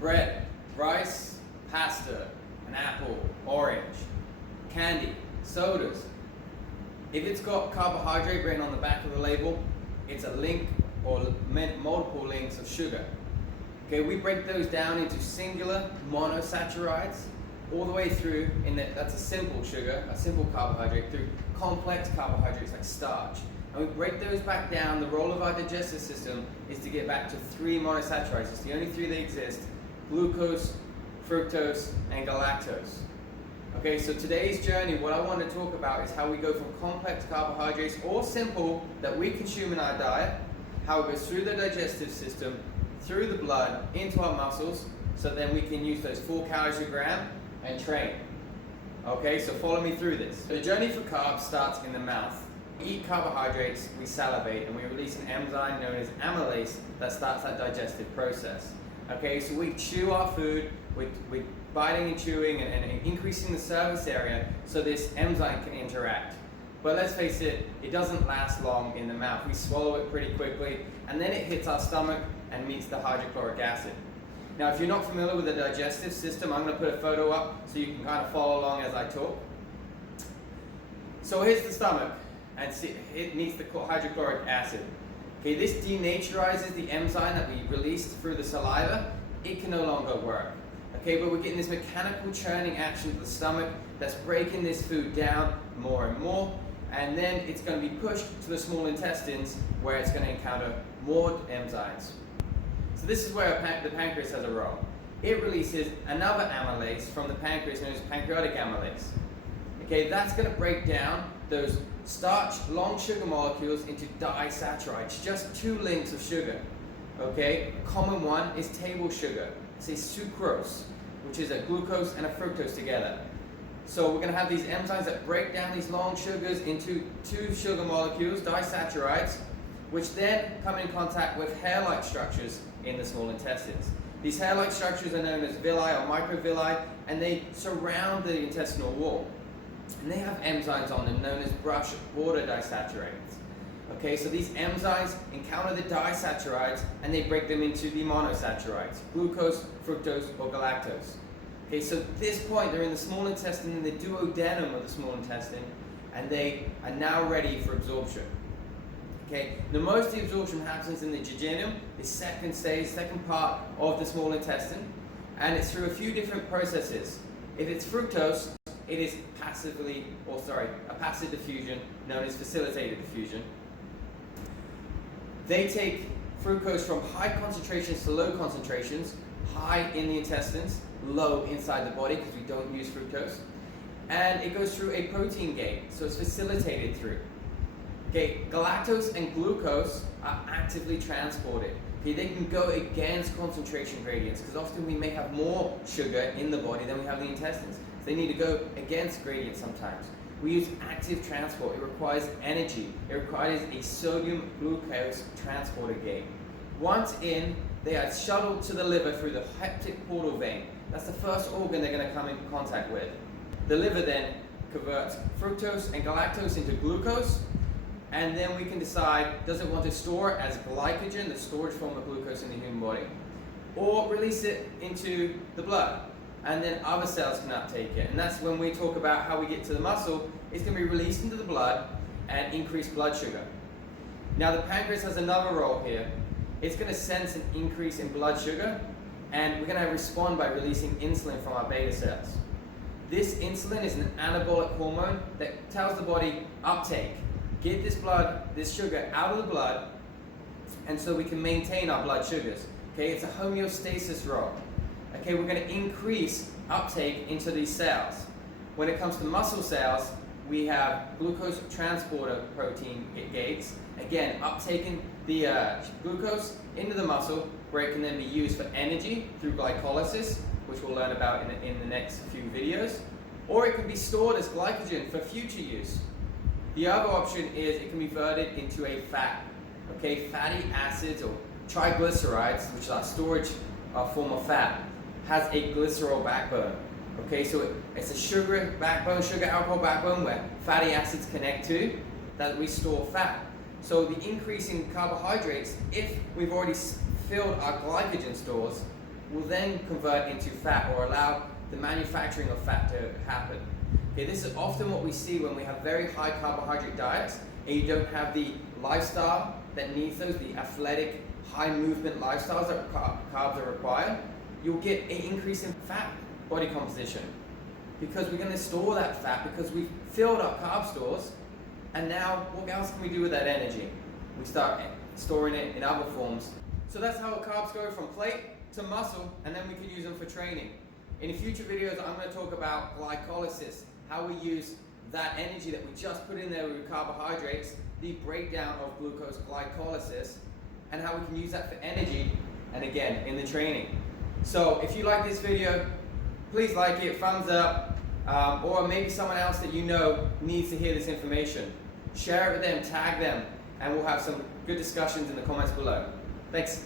Bread, rice, pasta, an apple, orange, candy, sodas. If it's got carbohydrate written on the back of the label, it's a link or multiple links of sugar. Okay, we break those down into singular monosaccharides all the way through, that's a simple sugar, a simple carbohydrate, through complex carbohydrates like starch. And we break those back down. The role of our digestive system is to get back to 3 monosaccharides. It's the only 3 that exist: glucose, fructose, and galactose. Okay, so today's journey, what I want to talk about is how we go from complex carbohydrates or simple that we consume in our diet, how it goes through the digestive system, through the blood, into our muscles, so then we can use those 4 calories a gram and train. Okay, so follow me through this. The journey for carbs starts in the mouth. We eat carbohydrates, we salivate, and we release an enzyme known as amylase that starts that digestive process. Okay, so we chew our food, we're biting and chewing and increasing the surface area so this enzyme can interact. But let's face it, it doesn't last long in the mouth. We swallow it pretty quickly, and then it hits our stomach and meets the hydrochloric acid. Now, if you're not familiar with the digestive system, I'm going to put a photo up so you can kind of follow along as I talk. So here's the stomach, and see, it meets the hydrochloric acid. Okay, this denaturizes the enzyme that we released through the saliva. It can no longer work. Okay, but we're getting this mechanical churning action to the stomach that's breaking this food down more and more, and then it's going to be pushed to the small intestines where it's going to encounter more enzymes. So this is where the pancreas has a role. It releases another amylase from the pancreas known as pancreatic amylase. Okay, that's going to break down those starch long sugar molecules into disaccharides, just 2 links of sugar. Okay, a common one is table sugar, say sucrose, which is a glucose and a fructose together. So we're going to have these enzymes that break down these long sugars into 2 sugar molecules, disaccharides, which then come in contact with hair-like structures in the small intestines. These hair-like structures are known as villi or microvilli, and they surround the intestinal wall. And they have enzymes on them known as brush border disaccharides. Okay, so these enzymes encounter the disaccharides and they break them into the monosaccharides: glucose, fructose, or galactose. Okay, so at this point they're in the small intestine, in the duodenum of the small intestine, and they are now ready for absorption. Okay, now most of the absorption happens in the jejunum, the second stage, second part of the small intestine, and it's through a few different processes. If it's fructose, it is a passive diffusion known as facilitated diffusion. They take fructose from high concentrations to low concentrations, high in the intestines, low inside the body because we don't use fructose, and it goes through a protein gate, so it's facilitated through. Okay, galactose and glucose are actively transported. Okay, they can go against concentration gradients because often we may have more sugar in the body than we have in the intestines. So they need to go against gradients sometimes. We use active transport. It requires energy. It requires a sodium glucose transporter gate. Once in, they are shuttled to the liver through the hepatic portal vein. That's the first organ they're going to come in contact with. The liver then converts fructose and galactose into glucose, and then we can decide, does it want to store it as glycogen, the storage form of glucose in the human body, or release it into the blood, and then other cells can uptake it. And that's when we talk about how we get to the muscle. It's going to be released into the blood and increase blood sugar. Now the pancreas has another role here. It's going to sense an increase in blood sugar, and we're going to respond by releasing insulin from our beta cells. This insulin is an anabolic hormone that tells the body, uptake, get this sugar out of the blood, and so we can maintain our blood sugars. Okay, it's a homeostasis role. Okay, we're going to increase uptake into these cells. When it comes to muscle cells, we have glucose transporter protein gates, again uptaking the glucose into the muscle where it can then be used for energy through glycolysis, which we'll learn about in the next few videos, or it can be stored as glycogen for future use. The other option is it can be converted into a fat. Okay, fatty acids or triglycerides, which is our storage form of fat, has a glycerol backbone. Okay, so it's a sugar backbone, sugar alcohol backbone where fatty acids connect to, that we store fat. So the increase in carbohydrates, if we've already filled our glycogen stores, will then convert into fat or allow the manufacturing of fat to happen. Okay, this is often what we see when we have very high carbohydrate diets and you don't have the lifestyle that needs those, the athletic, high movement lifestyles that carbs are required. You'll get an increase in fat body composition because we're going to store that fat because we've filled our carb stores, and now what else can we do with that energy? We start storing it in other forms. So that's how carbs go from plate to muscle, and then we can use them for training. In future videos, I'm going to talk about glycolysis, how we use that energy that we just put in there with carbohydrates, the breakdown of glucose glycolysis, and how we can use that for energy, and again, in the training. So if you like this video, please like it, thumbs up, or maybe someone else that you know needs to hear this information. Share it with them, tag them, and we'll have some good discussions in the comments below. Thanks.